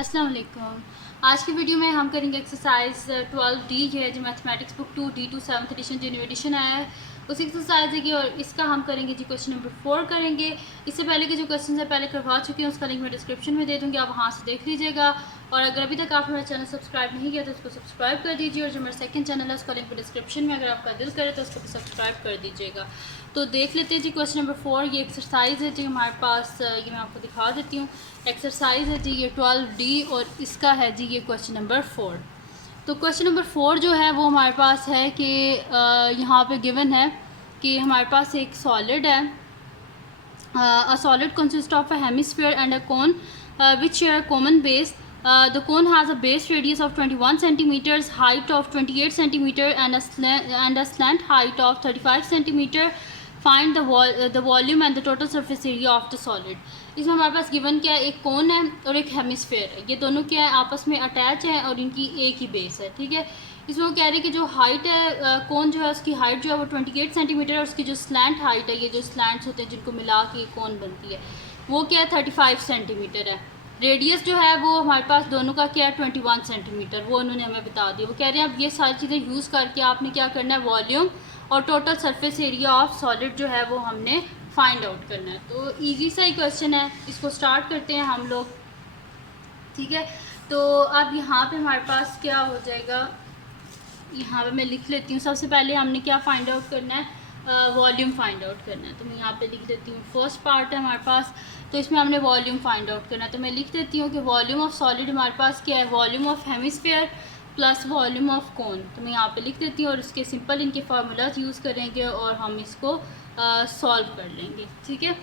अस्सलाम वालेकुम। आज की वीडियो में हम करेंगे एक्सरसाइज 12D है जो mathematics book 2D2 7th edition जो न्यू एडिशन आया है उसी एक्सरसाइज है और इसका हम करेंगे जी क्वेश्चन नंबर 4 करेंगे। इससे पहले के जो क्वेश्चन है पहले करवा चुके हैं, उसका लिंक मैं डिस्क्रिप्शन में दे दूँगी, आप वहाँ से देख लीजिएगा। और अगर अभी तक आपने मेरा चैनल सब्सक्राइब नहीं किया तो उसको सब्सक्राइब कर दीजिए, और जो मेरा सेकंड चैनल है उसका लिंक डिस्क्रिप्शन में, अगर आपका दिल करे तो उसको भी सब्सक्राइब कर दीजिएगा। तो देख लेते हैं जी क्वेश्चन नंबर 4। ये एक्सरसाइज है जी हमारे पास, ये मैं आपको दिखा देती हूँ। एक्सरसाइज है जी ये 12D और इसका है जी ये क्वेश्चन नंबर 4। तो क्वेश्चन नंबर 4 जो है वो हमारे पास है कि यहाँ पे गिवन है कि हमारे पास एक सॉलिड है, a solid consists of a hemisphere and a cone which share a common base. The cone has a base radius of 21 centimeters, height of 28 centimeter, and a slant height of 35 centimeter. Find the volume and the total surface area of the solid. इसमें हमारे पास given क्या है, एक कोन है और एक hemisphere है। ये दोनों क्या है, आपस में अटैच है और इनकी एक ही बेस है। ठीक है, इसमें वो कह रहे हैं कि जो हाइट है कोन जो है उसकी हाइट जो है वो 28 सेंटीमीटर है, और उसकी जो स्लैंट हाइट है, ये जो स्लैंट्स होते हैं जिनको मिला के कोन बनती है, वो क्या है 35 सेंटीमीटर है। रेडियस जो है वो हमारे पास दोनों का क्या है 21 सेंटीमीटर, वो उन्होंने हमें बता दिया। वो कह रहे हैं अब ये सारी चीज़ें यूज़ करके आपने क्या करना है, वॉल्यूम और total surface area of solid जो है वो हमने फाइंड आउट करना है। तो ईजी सा ही क्वेश्चन है, इसको स्टार्ट करते हैं हम लोग। ठीक है, तो अब यहाँ पे हमारे पास क्या हो जाएगा, यहाँ पे मैं लिख लेती हूँ। सबसे पहले हमने क्या फाइंड आउट करना है, वॉल्यूम फाइंड आउट करना है। तो मैं यहाँ पे लिख देती हूँ, फर्स्ट पार्ट है हमारे पास, तो इसमें हमने वॉल्यूम फाइंड आउट करना है। तो मैं लिख देती हूँ कि वॉल्यूम ऑफ सॉलिड हमारे पास क्या है, volume of hemisphere plus volume of कोन। तो मैं यहाँ पे लिख देती हूँ और इसके सिंपल इनके फार्मूलाज यूज़ करेंगे और हम इसको सॉल्व कर लेंगे। ठीक है,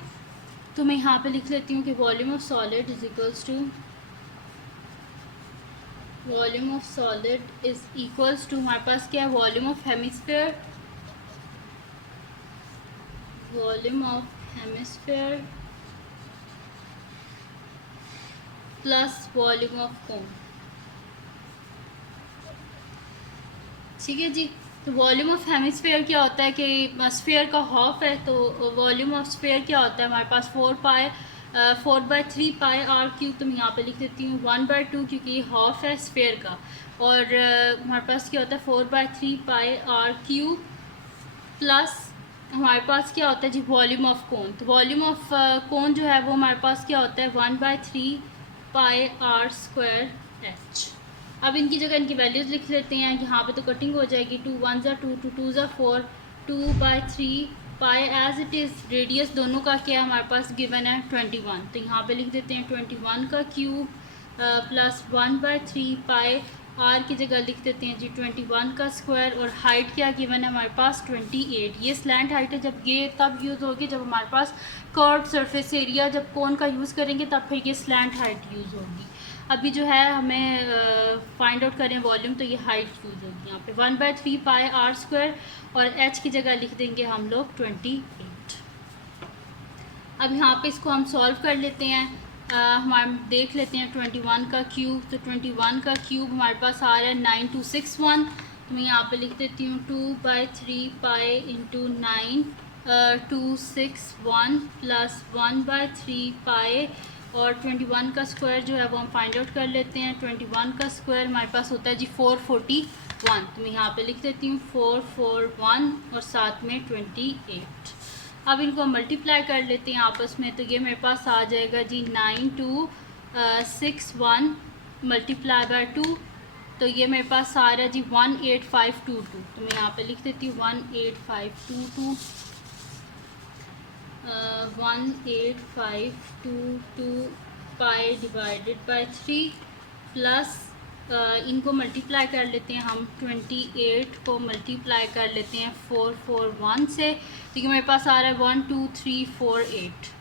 तो मैं यहाँ पे लिख लेती हूँ कि volume of solid is equals to volume of solid is equals to हमारे पास क्या है, volume of hemisphere plus volume of cone. ठीक है जी, तो वॉल्यूम ऑफ हेमिस्फेयर क्या होता है कि स्फेयर का हाफ है, तो वॉल्यूम ऑफ स्फेयर क्या होता है हमारे पास 4/3 पाई आर क्यूब। तो मैं यहाँ पे लिख देती हूँ 1/2 क्योंकि ये हाफ है स्फेयर का, और हमारे पास क्या होता है 4/3 पाई आर क्यूब प्लस हमारे पास क्या होता है जी वॉल्यूम ऑफ कोन। तो वॉल्यूम ऑफ कोन जो है वो हमारे पास क्या होता है 1/3 पाई आर स्क्वायर एच। अब इनकी जगह इनकी वैल्यूज़ लिख लेते हैं। यहाँ पे तो कटिंग हो जाएगी, 2 1 ज़ा 2 2 2 ज़ा 4, 2/3 पाई एज इट इज़। रेडियस दोनों का क्या हमारे पास गिवन है 21, तो यहाँ पे लिख देते हैं 21 का क्यूब प्लस 1/3 पाई आर की जगह लिख देते हैं जी 21 का स्क्वायर, और हाइट क्या गिवन है हमारे पास 28। ये स्लैंट हाइट है, जब ये तब यूज़ होगी जब हमारे पास कर्व सरफेस एरिया जब कोन का यूज़ करेंगे तब फिर ये स्लैंट हाइट यूज़ होगी। अभी जो है हमें फाइंड आउट करें वॉल्यूम, तो ये हाइट यूज़ होगी यहाँ पे 1/3 पाई आर स्क्वायर, और एच की जगह लिख देंगे हम लोग 28। अब यहाँ पे इसको हम सॉल्व कर लेते हैं। हमारे देख लेते हैं 21 का क्यूब, तो 21 का क्यूब हमारे पास आ रहा है 9261। तो मैं यहाँ पे लिख देती हूँ 2/3 पाई इंटू 9261 प्लस 1/3 पाई, और 21 का स्क्वायर जो है वो हम फाइंड आउट कर लेते हैं। 21 का स्क्वायर हमारे पास होता है जी 441। तो मैं यहाँ पे लिख देती हूँ 441 और साथ में 28। अब इनको मल्टीप्लाई कर लेते हैं आपस में, तो ये मेरे पास आ जाएगा जी 9261 मल्टीप्लाई बाय 2, तो ये मेरे पास आ रहा है जी 18522। तो मैं यहाँ पे लिख देती हूँ 18522 18522 पाई डिवाइडेड बाय 3 प्लस इनको मल्टीप्लाई कर लेते हैं हम, 28 को मल्टीप्लाई कर लेते हैं 441 से, तो ये मेरे पास आ रहा है 12348।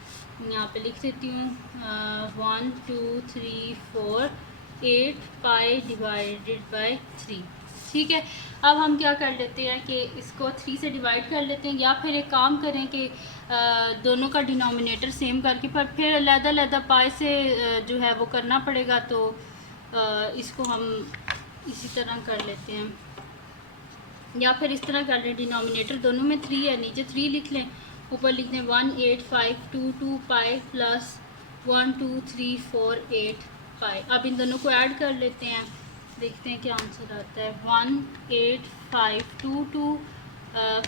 यहाँ पे लिख देती हूँ 12348 पाई डिवाइडेड बाय 3। ठीक है, अब हम क्या कर लेते हैं कि इसको 3 से डिवाइड कर लेते हैं, या फिर एक काम करें कि दोनों का डिनोमिनेटर सेम करके, पर फिर अलग-अलग पाई से जो है वो करना पड़ेगा, तो इसको हम इसी तरह कर लेते हैं, या फिर इस तरह कर लें, डिनोमिनेटर दोनों में 3 है, नीचे 3 लिख लें, ऊपर लिख दें 18522 पाई प्लस 12348 पाई। अब इन दोनों को ऐड कर लेते हैं, देखते हैं क्या आंसर आता है। 18522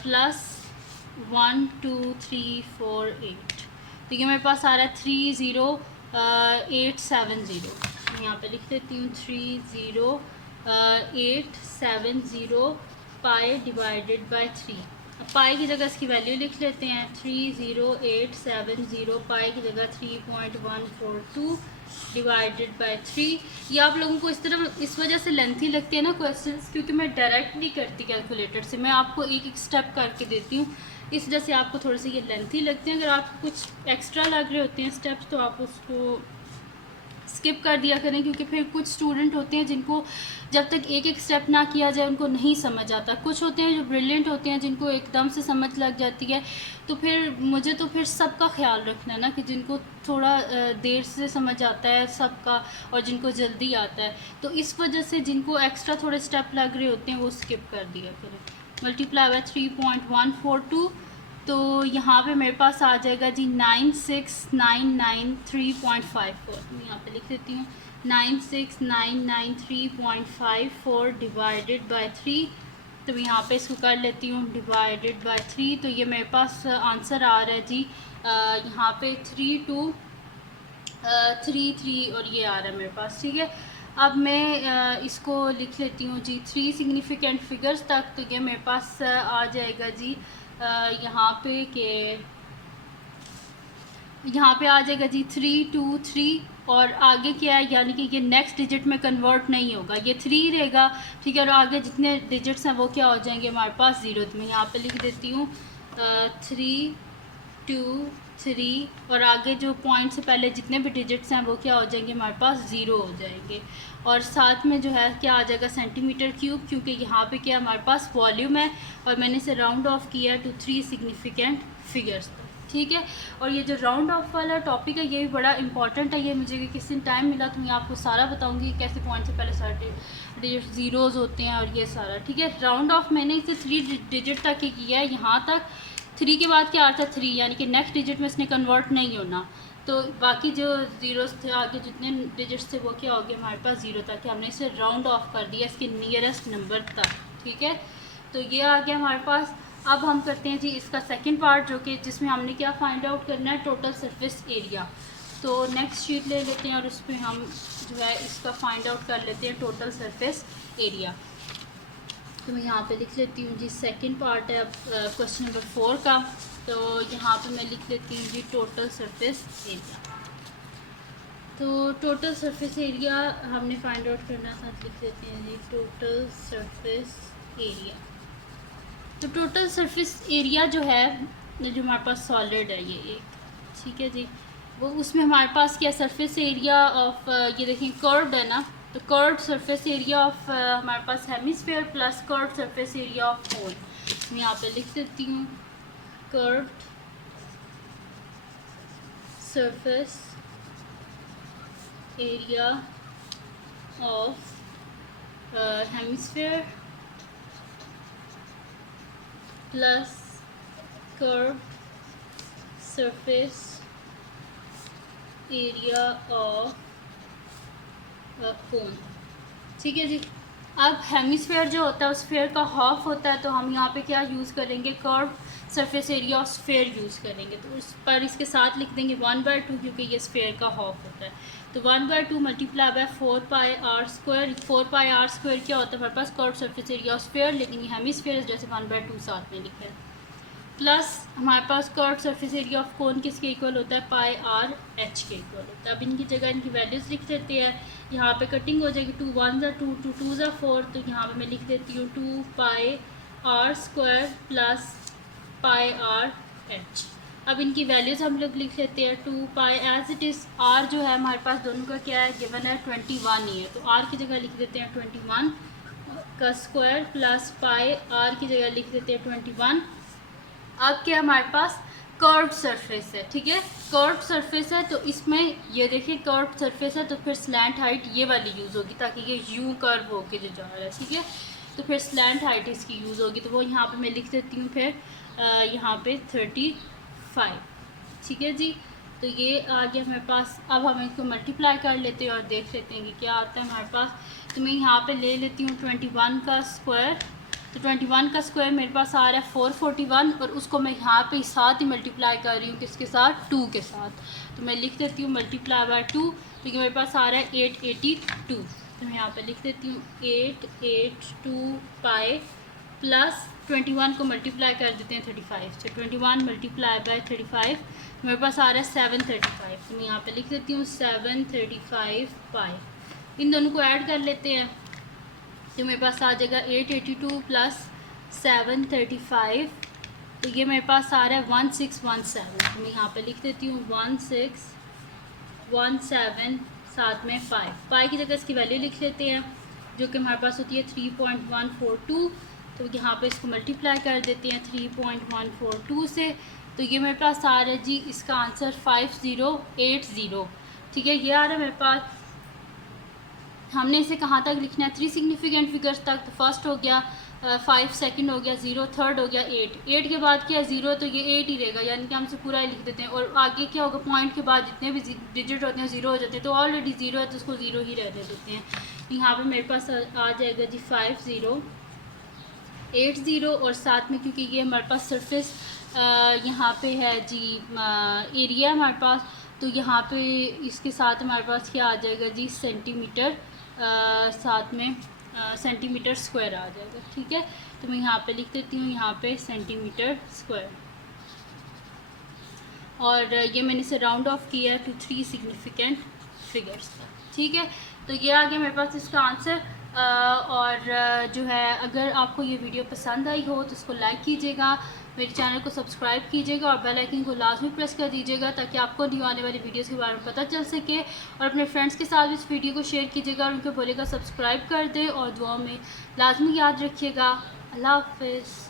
प्लस 12348, तो ये मेरे पास आ रहा है 30870। यहाँ पे लिख देती हूँ 30870 पाई डिवाइडेड बाय 3। अब पाई की जगह इसकी वैल्यू लिख लेते हैं। 30870 पाई की जगह 3.142 डिवाइडेड बाय 3। ये आप लोगों को इस तरह इस वजह से लेंथी लगती है ना क्वेश्चंस, क्योंकि मैं डायरेक्ट नहीं करती कैलकुलेटर से, मैं आपको एक एक स्टेप करके देती हूँ, इस वजह से आपको थोड़ी सी ये लेंथी लगती है। अगर आपको कुछ एक्स्ट्रा लग रहे होते हैं स्टेप्स तो आप उसको स्किप कर दिया करें, क्योंकि फिर कुछ स्टूडेंट होते हैं जिनको जब तक एक एक स्टेप ना किया जाए उनको नहीं समझ आता। कुछ होते हैं जो ब्रिलियंट होते हैं जिनको एकदम से समझ लग जाती है। तो फिर मुझे तो फिर सबका ख्याल रखना है ना, कि जिनको थोड़ा देर से समझ आता है सबका, और जिनको जल्दी आता है, तो इस वजह से जिनको एक्स्ट्रा थोड़े स्टेप लग रहे होते हैं वो स्किप कर दिया करें। मल्टीप्लाई बाय 3.142, तो यहाँ पे मेरे पास आ जाएगा जी 96993.54। मैं यहाँ पे लिख देती हूँ 96993.54 डिवाइडेड बाय 3। तो मैं यहाँ पे इसको कर लेती हूँ डिवाइडेड बाय 3। तो ये मेरे पास आंसर आ रहा है जी यहाँ पे 3233 और ये आ रहा है मेरे पास, ठीक है। अब मैं इसको लिख लेती हूँ जी 3 सिग्निफिकेंट फिगर्स तक। तो ये मेरे पास आ जाएगा जी यहाँ पे के यहाँ पे आ जाएगा जी 323 और आगे क्या है, यानी कि ये नेक्स्ट डिजिट में कन्वर्ट नहीं होगा, ये 3 रहेगा, ठीक है। और आगे जितने डिजिट्स हैं वो क्या हो जाएंगे हमारे पास 0। तो मैं यहाँ पे लिख देती हूँ 323 और आगे जो पॉइंट से पहले जितने भी डिजिट्स हैं वो क्या हो जाएंगे हमारे पास 0 हो जाएंगे। और साथ में जो है क्या आ जाएगा सेंटीमीटर क्यूब, क्योंकि यहाँ पे क्या हमारे पास वॉल्यूम है और मैंने इसे राउंड ऑफ किया है टू 3 सिग्निफिकेंट फिगर्स, ठीक है। और ये जो राउंड ऑफ वाला टॉपिक है ये भी बड़ा इंपॉर्टेंट है, ये मुझे किसी दिन टाइम मिला तो मैं आपको सारा बताऊंगी कैसे पॉइंट से पहले सारे डिजिट ज़ीरोज़ होते हैं और ये सारा, ठीक है। राउंड ऑफ मैंने इसे 3 डिजिट तक ही किया है, यहाँ तक 3 के बाद क्या आता है 3, यानी कि नेक्स्ट डिजिट में इसने कन्वर्ट नहीं होना। तो बाकी जो ज़ीरोज़ थे आगे जितने डिजिट्स थे वो क्या हो गया हमारे पास 0 तक, हमने इसे राउंड ऑफ कर दिया इसके नियरेस्ट नंबर तक, ठीक है। तो ये आ गया हमारे पास। अब हम करते हैं जी इसका सेकंड पार्ट, जो कि जिसमें हमने क्या फाइंड आउट करना है, टोटल सरफेस एरिया। तो नेक्स्ट शीट ले लेते हैं और उस पर हम जो है इसका फाइंड आउट कर लेते हैं टोटल सरफेस एरिया। तो मैं यहाँ पे लिख लेती हूँ जी सेकंड पार्ट है अब क्वेश्चन नंबर 4 का। तो यहाँ पे मैं लिख लेती हूँ जी टोटल सरफेस एरिया। तो टोटल सरफेस एरिया हमने फाइंड आउट करना था, लिख लेते हैं जी टोटल सरफेस एरिया। तो टोटल सरफेस एरिया जो है जो हमारे पास सॉलिड है ये एक, ठीक है जी, वो उसमें हमारे पास क्या सरफेस एरिया ऑफ ये देखिए कर्व्ड है ना, तो कर्व्ड सरफेस एरिया ऑफ हमारे पास hemisphere plus curved surface area of whole. मैं यहाँ पे लिख देती हूँ curved surface area of hemisphere plus curved surface area of cone, ठीक है जी। अब हेमिस्फेयर जो होता है उस स्फेयर का हाफ होता है, तो हम यहाँ पे क्या यूज़ करेंगे, curve surface area of sphere use करेंगे। तो उस पर इसके साथ लिख देंगे 1/2, क्योंकि ये स्फेयर का हाफ होता है। तो 1/2 मल्टीप्लाई बाय 4πr²। 4πr² क्या होता है हमारे पास, curve surface area of sphere, लेकिन ये हेमिस्फेयर जैसे 1/2 साथ में लिखा है, प्लस हमारे पास curve surface area of cone किसके इक्वल होता है, πr/h के इक्वल होता है। अब इनकी जगह इनकी वैल्यूज़ लिख देते हैं। यहाँ पे कटिंग हो जाएगी, 2 1 ज़ा 2, 2 2 ज़ा 4, तो यहाँ पे मैं लिख देती हूँ 2πr² प्लस πr/h। अब इनकी वैल्यूज़ हम लोग लिख लेते हैं। 2π एज इट इज़, r जो है हमारे पास दोनों का क्या है, गिवन है 21 ही है, तो r की जगह लिख देते हैं 21 का स्क्वायर प्लस r की जगह लिख देते हैं 21। अब क्या हमारे पास कर्व्ड सरफेस है, ठीक है, कर्व्ड सरफेस है, तो इसमें ये देखिए कर्व्ड सरफेस है, तो फिर स्लैंट हाइट ये वाली यूज़ होगी, ताकि ये यूं कर्व होके जो जा रहा है, ठीक है। तो फिर स्लैंट हाइट इसकी यूज़ होगी, तो वो यहाँ पे मैं लिख देती हूँ फिर यहाँ पे 35, ठीक है जी। तो ये आ गया हमारे पास। अब हम इसको मल्टीप्लाई कर लेते हैं और देख लेते हैं कि क्या आता है हमारे पास। तो मैं यहाँ पे ले लेती हूँ 21 का स्क्वायर। तो 21 का स्क्वायर मेरे पास आ रहा है 441 और उसको मैं यहाँ पे साथ ही मल्टीप्लाई कर रही हूँ किसके साथ, 2 के साथ। तो मैं लिख देती हूँ मल्टीप्लाई बाय 2, तो ये मेरे पास आ रहा है 882। तो मैं यहाँ पे लिख देती हूँ 882 पाई प्लस 21 को मल्टीप्लाई कर देते हैं 35 से। 21 मल्टीप्लाई बाय 35 मेरे पास आ रहा है 735। तो मैं यहाँ पे लिख देती हूँ 735 पाई। इन दोनों को ऐड कर लेते हैं तो मेरे पास आ जाएगा 882 प्लस 735। तो ये मेरे पास आ रहा है 1617। तो मैं यहाँ पे लिख देती हूँ 1617 साथ में पाई की जगह इसकी वैल्यू लिख लेते हैं जो कि हमारे पास होती है 3.142। तो यहाँ पे इसको मल्टीप्लाई कर देते हैं 3.142 से। तो ये मेरे पास आ रहा है जी इसका आंसर 5080। ठीक है, ये आ रहा है मेरे पास। हमने इसे कहाँ तक लिखना है, 3 सिग्निफिकेंट फिगर्स तक। तो फर्स्ट हो गया 5, सेकंड हो गया 0, थर्ड हो गया 8 के बाद क्या है 0, तो ये 8 ही रहेगा, यानी कि हम इसे पूरा ही लिख देते हैं। और आगे क्या होगा, पॉइंट के बाद जितने भी डिजिट होते हैं 0 हो जाते हैं। तो ऑलरेडी 0 है तो उसको 0 ही रहने देते हैं। यहाँ पे मेरे पास आ जाएगा जी 5080 और साथ में क्योंकि ये हमारे पास सरफेस यहाँ पे है जी एरिया हमारे पास, तो यहाँ पे इसके साथ हमारे पास क्या आ जाएगा जी सेंटीमीटर, साथ में सेंटीमीटर स्क्वायर आ जाएगा। ठीक है, तो मैं यहाँ पे लिख देती हूँ यहाँ पे सेंटीमीटर स्क्वायर। और ये मैंने इसे राउंड ऑफ किया है टू 3 सिग्निफिकेंट फिगर्स। ठीक है, तो ये आ गया मेरे पास इसका आंसर। और जो है अगर आपको ये वीडियो पसंद आई हो तो इसको लाइक कीजिएगा, मेरे चैनल को सब्सक्राइब कीजिएगा और बेल आइकन को लाजमी प्रेस कर दीजिएगा ताकि आपको न्यू आने वाली वीडियोस के बारे में पता चल सके। और अपने फ्रेंड्स के साथ इस वीडियो को शेयर कीजिएगा और उनको बोलेगा सब्सक्राइब कर दें और दुआ में लाजमी याद रखिएगा। अल्लाह हाफ़िज़।